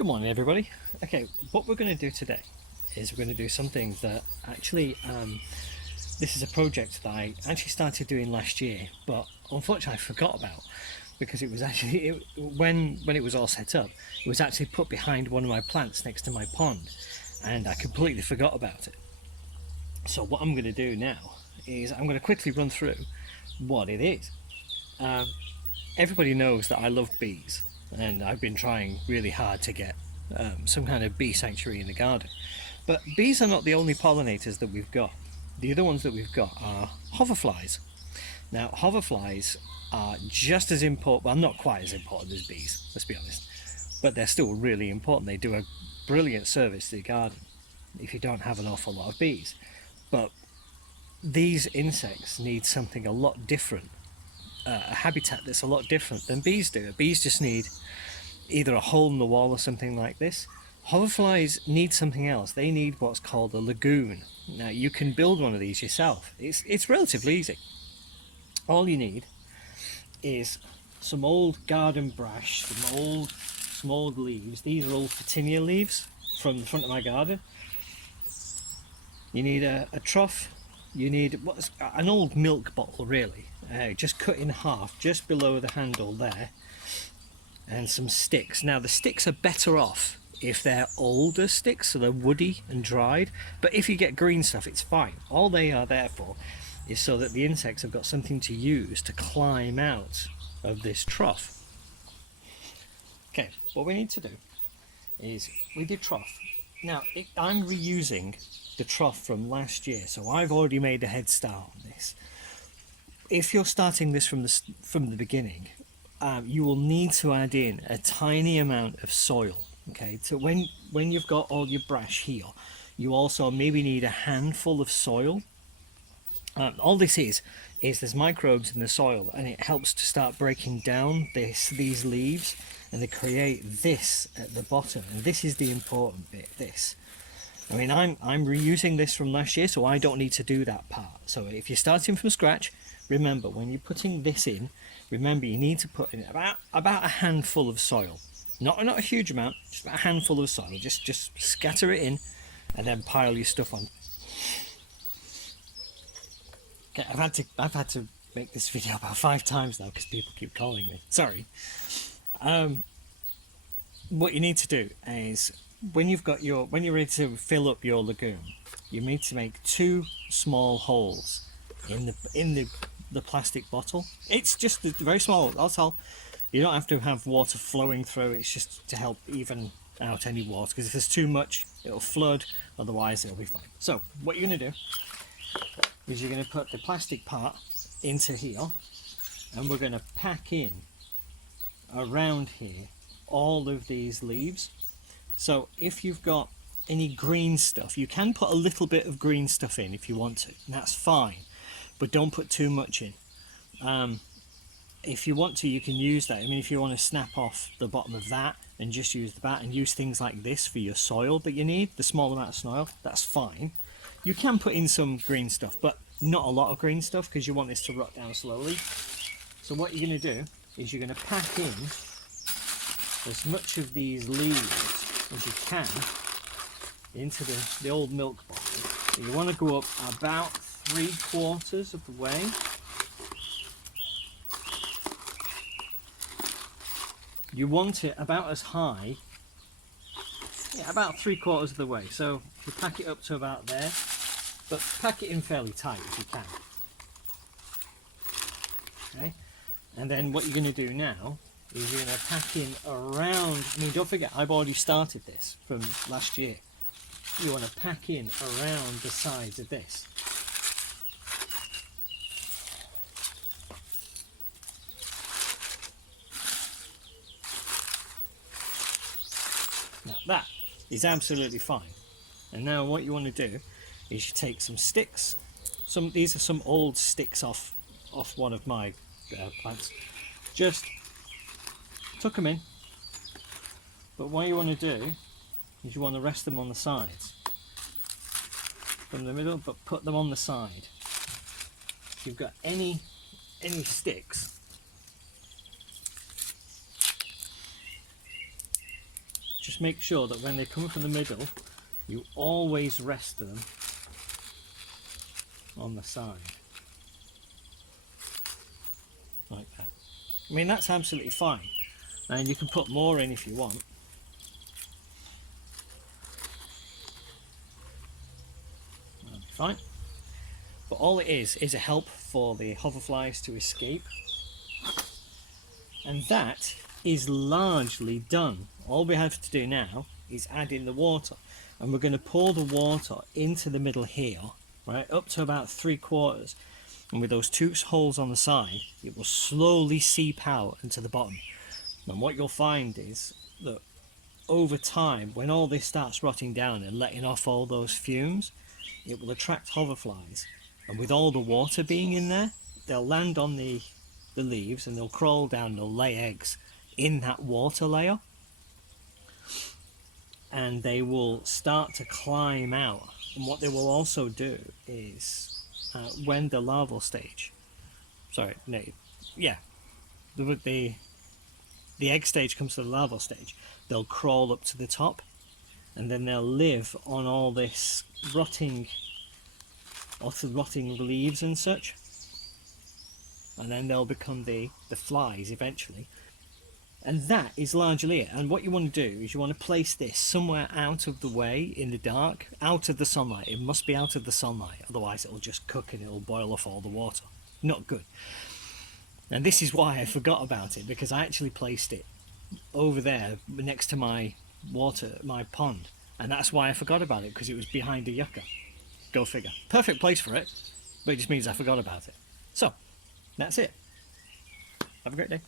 Good morning, everybody. Okay, what we're going to do today is we're going to do something that actually, this is a project that I actually started doing last year, but unfortunately I forgot about because it was actually, when it was all set up, it was actually put behind one of my plants next to my pond, and I completely forgot about it. So what I'm going to do now is I'm going to quickly run through what it is. Everybody knows that I love bees, and I've been trying really hard to get some kind of bee sanctuary in the garden. But bees are not the only pollinators that we've got. The other ones that we've got are hoverflies. Now, hoverflies are just as important, well, not quite as important as bees, let's be honest, but they're still really important. They do a brilliant service to the garden if you don't have an awful lot of bees. But these insects need something a lot different, a habitat that's a lot different than bees do. Bees just need either a hole in the wall or something like this. Hoverflies need something else. They need what's called a lagoon. Now, you can build one of these yourself. It's relatively easy. All you need is some old garden brash, some old leaves. These are old Photinia leaves from the front of my garden. You need a trough. You need what's an old milk bottle, really, just cut in half, just below the handle there, and some sticks. Now, the sticks are better off if they're older sticks, so they're woody and dried, but if you get green stuff, it's fine. All they are there for is so that the insects have got something to use to climb out of this trough. Okay, what we need to do is with your trough. Now, I'm reusing the trough from last year, so I've already made a head start on this. If you're starting this from the beginning, you will need to add in a tiny amount of soil. Okay, so when you've got all your brash here, you also maybe need a handful of soil. All this is there's microbes in the soil, and it helps to start breaking down these leaves, and they create this at the bottom, and this is the important bit. This, I mean, I'm reusing this from last year, so I don't need to do that part. So if you're starting from scratch, remember when you're putting this in, remember you need to put in about a handful of soil, not a huge amount, just about a handful of soil. Just scatter it in, and then pile your stuff on. Okay, I've had to make this video about 5 times now because people keep calling me. Sorry. What you need to do is when you're ready to fill up your lagoon, you need to make 2 small holes in the plastic bottle. It's just very small. That's all. You don't have to have water flowing through. It's just to help even out any water, because if there's too much, it'll flood. Otherwise, it'll be fine. So what you're going to do is you're going to put the plastic part into here, and we're going to pack in around here all of these leaves. So if you've got any green stuff, you can put a little bit of green stuff in if you want to, and that's fine, but don't put too much in. If you want to, you can use that. I mean, if you want to snap off the bottom of that and just use the bat and use things like this for your soil that you need, the small amount of soil, that's fine. You can put in some green stuff, but not a lot of green stuff, because you want this to rot down slowly. So what you're going to do is you're going to pack in as much of these leaves as you can into the old milk bottle. So you want to go up about 3/4 of the way. You want it about as high, about 3/4 of the way. So if you pack it up to about there, but pack it in fairly tight if you can. Okay, and then what you're going to do now is you're going to pack in around, I mean, don't forget, I've already started this from last year. You want to pack in around the sides of this. Now that is absolutely fine. And now what you want to do is you take some sticks. These are some old sticks off one of my plants. Just tuck them in. But what you want to do is you want to rest them on the sides from the middle, but put them on the side. If you've got any sticks, just make sure that when they come from the middle, you always rest them on the side. Like that. I mean, that's absolutely fine. And you can put more in if you want. That'll be fine. But all it is a help for the hoverflies to escape. And that is largely done. All we have to do now is add in the water. And we're going to pour the water into the middle here, right, up to about 3/4. And with those 2 holes on the side, it will slowly seep out into the bottom. And what you'll find is that over time, when all this starts rotting down and letting off all those fumes, it will attract hoverflies. And with all the water being in there, they'll land on the leaves and they'll crawl down and they'll lay eggs in that water layer. And they will start to climb out. And what they will also do is, when the larval stage, the egg stage comes to the larval stage, they'll crawl up to the top, and then they'll live on all this rotting leaves and such, and then they'll become the flies eventually. And that is largely it. And what you want to do is you want to place this somewhere out of the way in the dark, out of the sunlight. It must be out of the sunlight, otherwise it'll just cook and it'll boil off all the water. Not good. And this is why I forgot about it, because I actually placed it over there next to my pond, and that's why I forgot about it, because it was behind a yucca. Go figure. Perfect place for it, but it just means I forgot about it. So that's it. Have a great day.